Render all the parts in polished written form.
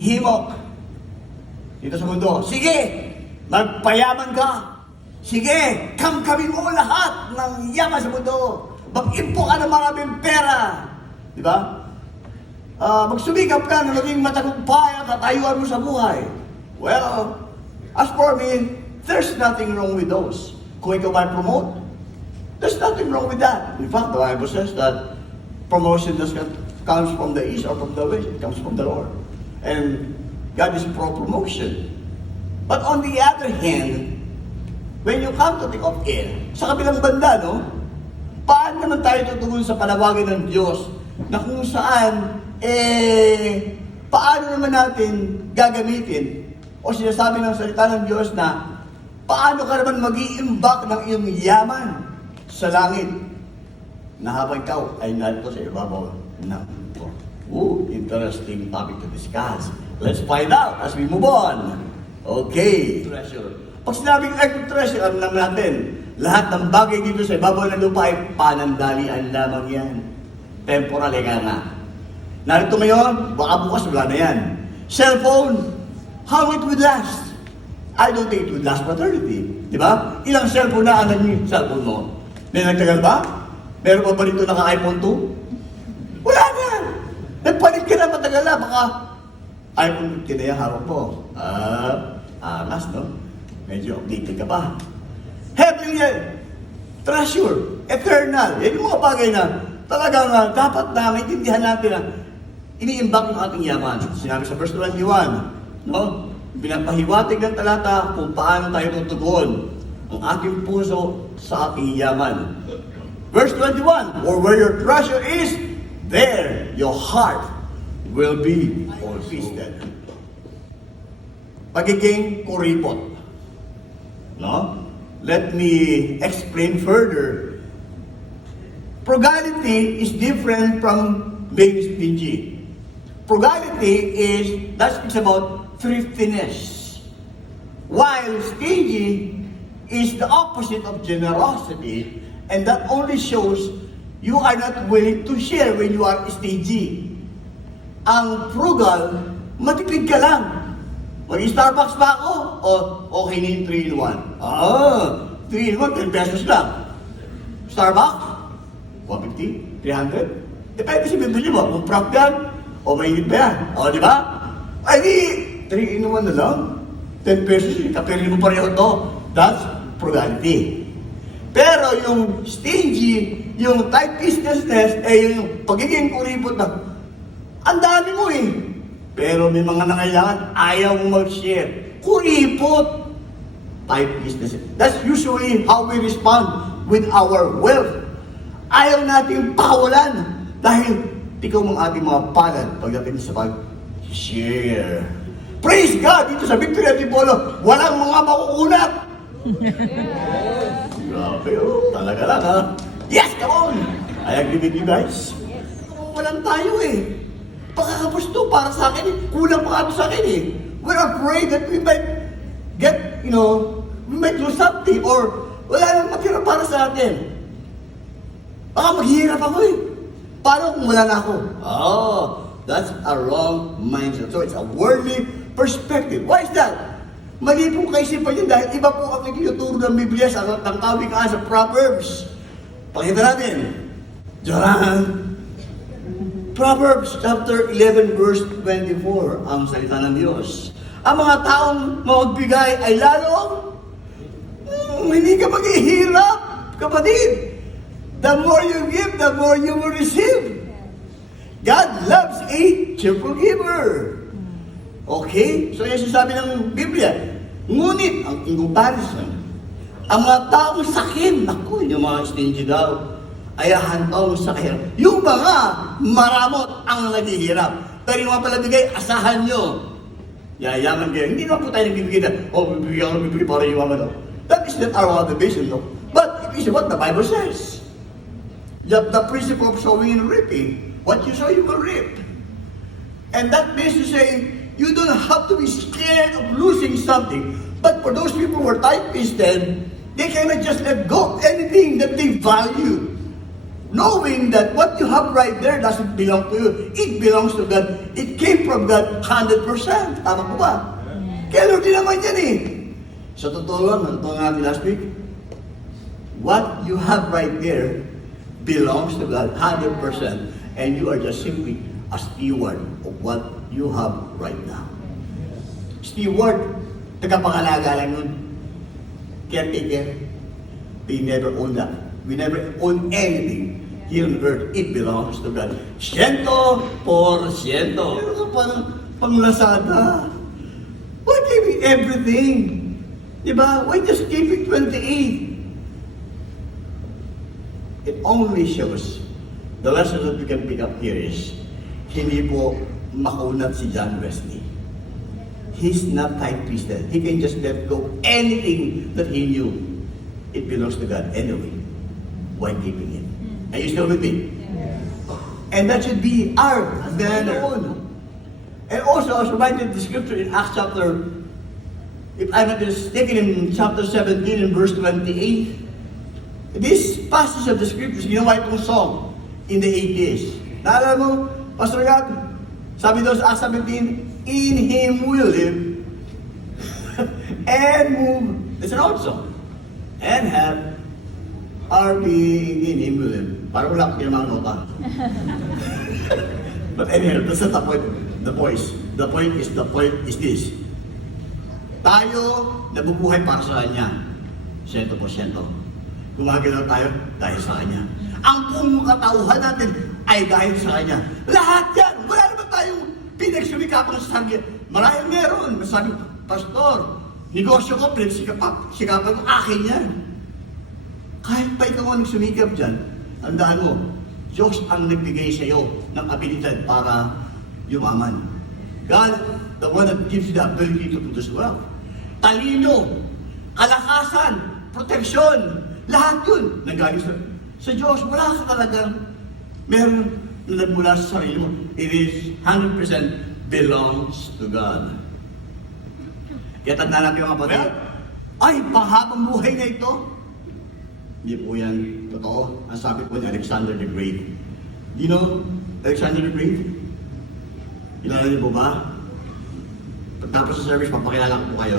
himok dito sa mundo. Sige, magpayaman ka. Sige, kamkamin mo lahat ng yaman sa mundo. Mag-impo ka ng maraming pera. Di ba? Magsumikap ka na maging matagumpay ang katayuan mo sa buhay. Well, as for me, there's nothing wrong with those. Kung ikaw ba promote, there's nothing wrong with that. In fact, the Bible says that promotion comes from the east or from the west. It comes from the Lord. And God is pro-promotion. But on the other hand, when you come to think of it, sa kabilang banda, no? Paano naman tayo tutungon sa panawagan ng Diyos na kung saan, paano naman natin gagamitin o sinasabi ng salita ng Diyos na paano ka naman mag-iimbak ng iyong yaman sa langit na habang ikaw ay narito sa ibabaw ng ito. Interesting topic to discuss. Let's find out as we move on. Okay. Treasure. Pag sinabing treasure, alam naman natin, lahat ng bagay dito sa ibabaw ng lupa ay panandalian lamang yan. Temporal, nga. Narito ngayon, baka bukas wala na yan. Cellphone, how it would last? I don't think it would last for eternity. Di ba? Ilang cellphone na ang naging cellphone mo? May nagtagal ba? Meron pa ba dito naka-iPhone 2? Wala na! Nagpalit ka na matagal na, baka iPhone 15 na yung hawak mo. Angas, no? Medyo updated ka pa. Heavenly treasure, eternal. Yan yung mga bagay na talagang dapat na maintindihan natin na iniimbak ng ating yaman. Sinabi sa verse 21, no? Binapahiwatig ng talata kung paano tayo tutugon ang ating puso sa ating yaman. Verse 21, or where your treasure is, there your heart will be feasted. Pagiging kuripot. No? Let me explain further. Frugality is different from being stingy. Frugality it's about thriftiness. While stingy is the opposite of generosity, and that only shows you are not willing to share when you are stingy. Ang frugal, matipid ka lang. Mag-Starbucks ba ako? O okay na yung 3-in-1? 3-in-1, 10 pesos lang. Starbucks? 150? 300? Depende sa bibili mo. Kung prop yan, o mainit ba yan? O, di ba? Ay di, 3-in-1 na lang. 10 pesos, kapirili mo pareho to. That's frugality. Pero yung stingy, yung tight businessness, yung pagiging kuripot na, ang dami mo eh. Pero may mga nangailangan, ayaw mo mag-share. Kuripot. Tight business. That's usually how we respond with our wealth. Ayaw natin pawalan dahil ikaw ang ating mga palad pagdating sa pag-share. Praise God! Dito sa Victory Antipolo, walang mga makukunat. Grabe, talaga lang ha. Yes, come on! I agree with you guys. Walang tayo eh. Pagkakapos to para sa akin eh. Kulang pa ito sa akin eh. We're afraid that we might get, we might lose something or wala nang matira para sa atin. Baka maghihirap ako eh. Paano kung wala na ako? That's a wrong mindset. So it's a worldly perspective. Why is that? Mali po kaisipan yun dahil iba po ang itinuturo ng Biblia sa tangkawikaan sa Proverbs. Pakita natin. Diyan. Proverbs chapter 11 verse 24 ang salita ng Diyos. Ang mga taong magbigay ay lalong hindi ka maghihirap, kapatid. The more you give, the more you will receive. God loves a cheerful giver. Okay? So yan sinasabi ng Biblia. Ngunit, ang in comparison, ang mga taong sakin, naku, yung mga stingy daw, ay hantaw sa kahirap. Yung mga maramot ang naghihirap. Pero yung mga palabigay, asahan nyo. Yayaman kayo. Hindi naman po tayo nagbibigay na, bibigay para yung mga daw. That is not our motivation, no? But it is what the Bible says. The principle of sowing and reaping. What you sow, you will reap. And that means to say, you don't have to be scared of losing something. But for those people who are tight-fisted, they cannot just let go of anything that they value. knowing that what you have right there doesn't belong to you. It belongs to God. It came from God 100%. Tama po ba? Kaya Lord din naman yan eh. Sa totoo lang, nandito natin last week, what you have right there belongs to God 100%. And you are just simply a steward of what you have right now. Steward, tagapangalaga lang nun. Caretaker. They never own that. We never own anything here on earth. It belongs to God. 100%. Ano ka pang Lazada? Why give me everything? Diba? Why just give it 28? It only shows, the lesson that we can pick up here is, hindi po makunat si John Wesley. He's not tight-twisted. He can just let go anything that he knew. It belongs to God anyway. Why keeping it? Are you still with me? Yes. And that should be our manner. And also, I was reminded of the scripture in Acts chapter, if I'm not mistaken, in chapter 17 and verse 28. This passage of the scriptures, ginawa itong song in the 80s. Naalala mo, Pastor God, sabi daw sa Acts 17, in Him we live and move. It's an old song. And have our being in Him we live. Parang wala ko mga nota. But anyhow, that's not the point. The point is this. Tayo nabubuhay para sa Kanya. 100%. Gumagalaw tayo dahil sa Kanya. Ang buong katauhan natin ay dahil sa Kanya. Lahat yan! Wala naman tayong pinagsumikapan sa Kanya. Marahil meron. Masabi, Pastor, negosyo ko, pinagsikapan ko, akin yan. Kahit pa ikaw ang nagsumikap dyan, tandaan mo, Diyos ang nagbigay sa iyo ng abilidad para yumaman. God, the one that gives you the ability to produce wealth. Talino, kalakasan, proteksyon, lahat yun nanggaling sa Diyos. Wala ka talagang meron na nagmula sa sarili mo. It is 100% belongs to God. Kaya tandaan natin mga kapatid, ay, pahabang buhay na ito. Hindi po yan totoo. Ang sabi po ni Alexander the Great. Do you know Alexander the Great? Kilala niyo po ba? Pagtapos sa service, papakilala ko po kayo.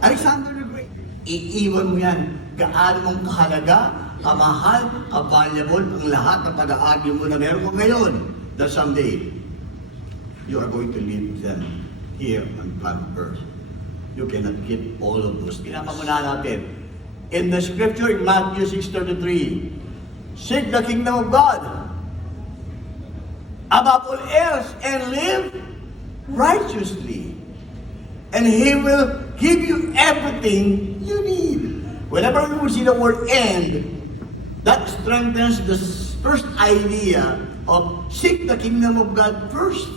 Alexander the Great. Iiwan mo yan. Gaano mong kahalaga, kamahal, ka-valuable, ang lahat ng pag-aagyo mo na meron mo ngayon. That someday, you are going to leave them here on planet Earth. You cannot keep all of those. Pinapamunahan natin. In the scripture in Matthew 6:33, seek the kingdom of God above all else and live righteously. And He will give you everything you need. Whenever we see the word "and," that strengthens the first idea of seek the kingdom of God first.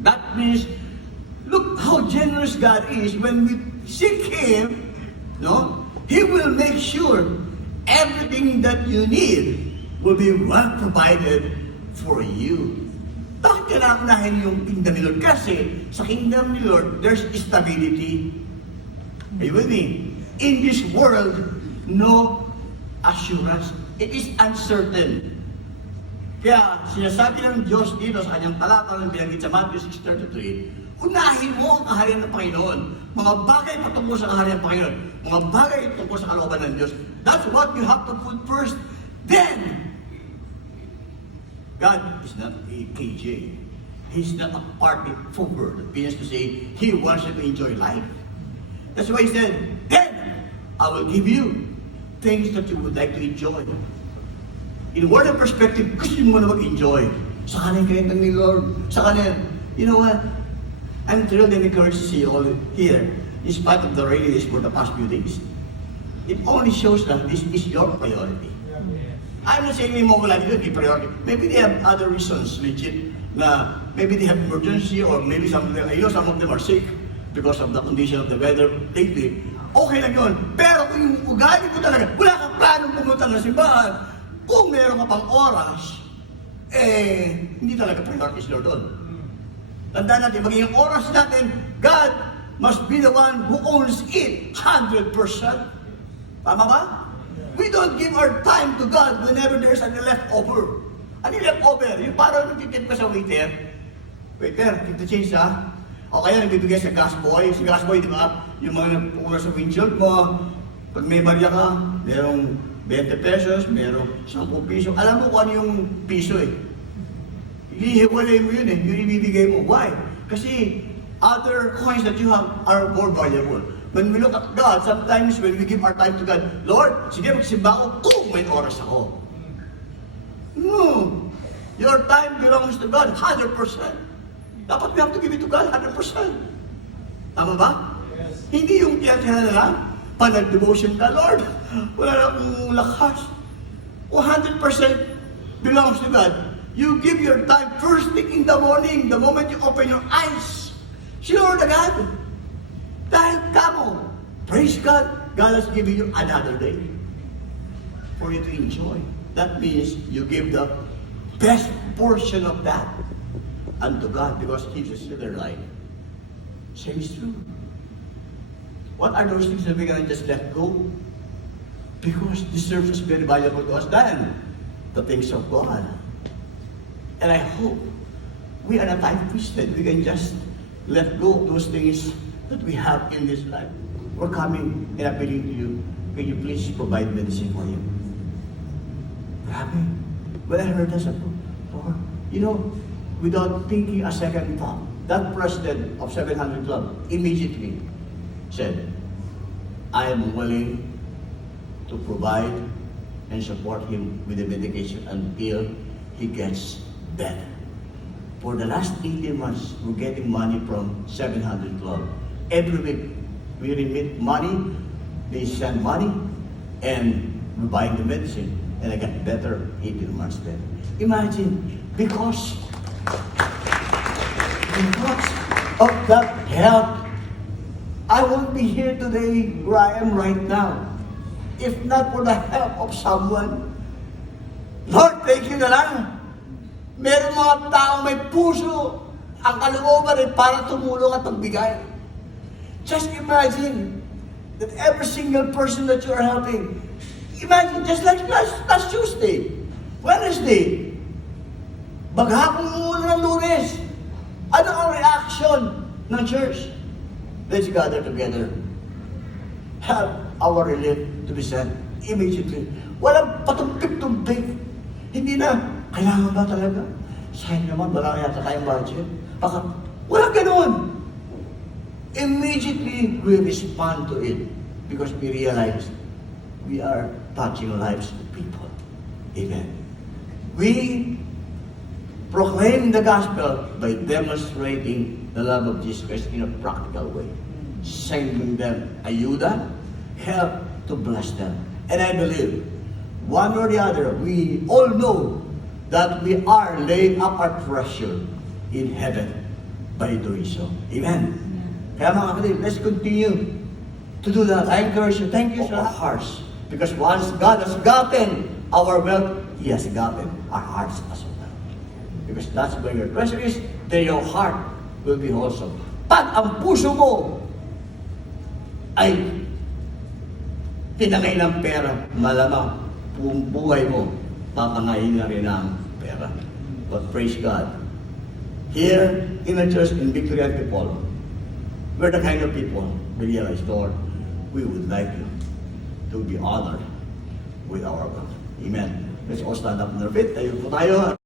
That means, look how generous God is when we seek Him, no? He will make sure everything that you need will be well provided for you. Bakit kailangan unahin yung kingdom ni Lord? Kasi sa kingdom ni Lord, there's stability. Are you with me? In this world, no assurance. It is uncertain. Kaya sinasabi ng Diyos dito sa kanyang talata ng binanggit sa Matthew 6:33, unahin mo ang kaharian ng Panginoon. Mga bagay patungkol sa kaharian ng Panginoon. Mga bagay tungkol sa kalooban ng Diyos. That's what you have to put first. Then, God is not a KJ. He's not a party pooper that means to say He wants you to enjoy life. That's why He said, then I will give you things that you would like to enjoy. In word of perspective, gusto mo na mag-enjoy. Sa kanin kayo ni Lord. Sa kanin. You know what? I'm thrilled and encouraged to see you all here, in spite of the raininess for the past few days. It only shows that this is your priority. I'm not saying may mawala dito, di priority. Maybe they have other reasons, legit, na maybe they have emergency or maybe some of them are sick because of the condition of the weather lately. Okay lang yun. Pero kung yung ugali mo talaga, wala kang planong pumunta ng simbahan, kung meron ka pang oras, hindi talaga priorities Lord doon. Tandaan natin, maging yung oras natin, God must be the one who owns it 100%. Tama ba? we don't give our time to God whenever there's any leftover. Ano yung leftover? Yung parang nagtitip ka sa waiter. Waiter, dito change ha. O kaya nagbibigay sa gas boy. Si gas boy, di ba? Yung mga nagpupula sa windshield mo. Pag may barya ka, merong 20 pesos, merong 10 piso. Alam mo kung ano yung piso eh. Hihiwalay mo yun eh. Yun ibibigay mo. Why? Kasi other coins that you have are more valuable. When we look at God, sometimes when we give our time to God, Lord, sige magsimba ako kung may oras ako. No. Your time belongs to God 100%. Dapat we have to give it to God 100%. Tama ba? Yes. Hindi yung tiyatira na lang, pag nag-devotion ka, Lord, wala na akong lakas. 100% belongs to God. You give your time first thing in the morning, the moment you open your eyes. Sure na God. Dahil kamo, praise God, God has given you another day for you to enjoy. That means you give the best portion of that unto God because Jesus is their life. Same is true. What are those things that we're going to just let go? Because this serves is very valuable to us than the things of God. And I hope we are not twisted. We can just let go of those things that we have in this life. We're coming and appealing to you. Can you please provide medicine for him? Grabe. When I heard that, I said, Lord, you know, without thinking a second thought, that president of 700 Club immediately said, I am willing to provide and support him with the medication until he gets better. For the last 18 months, we're getting money from 700 Club. Every week, we remit money, they send money, and we're buying the medicine. And I got better 18 months then. Imagine, because of that help, I won't be here today where I am right now. If not for the help of someone. Lord, thank you na lang. Meron mga taong may puso, ang kalooban ay para tumulong at magbigay. Just imagine that every single person that you are helping, imagine just like last Tuesday, Wednesday, baghapon muna ng Lunes, ano ang reaction ng church? Let's gather together. Have our relief to be sent immediately. Walang patumpik-tumpik. Hindi na, kailangan ba talaga? Sayang naman, wala yata tayong budget. Baka, wala ganun. Immediately, we respond to it because we realize we are touching lives of people. Amen. We proclaim the gospel by demonstrating the love of Jesus Christ in a practical way. Sending them ayuda, help to bless them. And I believe, one or the other, we all know that we are laying up our treasure in heaven by doing so. Amen. Kaya mga kapatid, let's continue to do that. I encourage you, thank you for our hearts. Because once God has gotten our wealth, He has gotten our hearts as well. Because that's where your treasure is, there your heart will be wholesome. Pag ang puso mo ay tinangay ng pera, malamang buong buhay mo, papangayin na rin ang pera. But praise God. Here in the church in Victory Antipolo, we're the kind of people we realize, Lord, we would like you to be honored with our God. Amen. Let's all stand up on our feet. Tayo po tayo.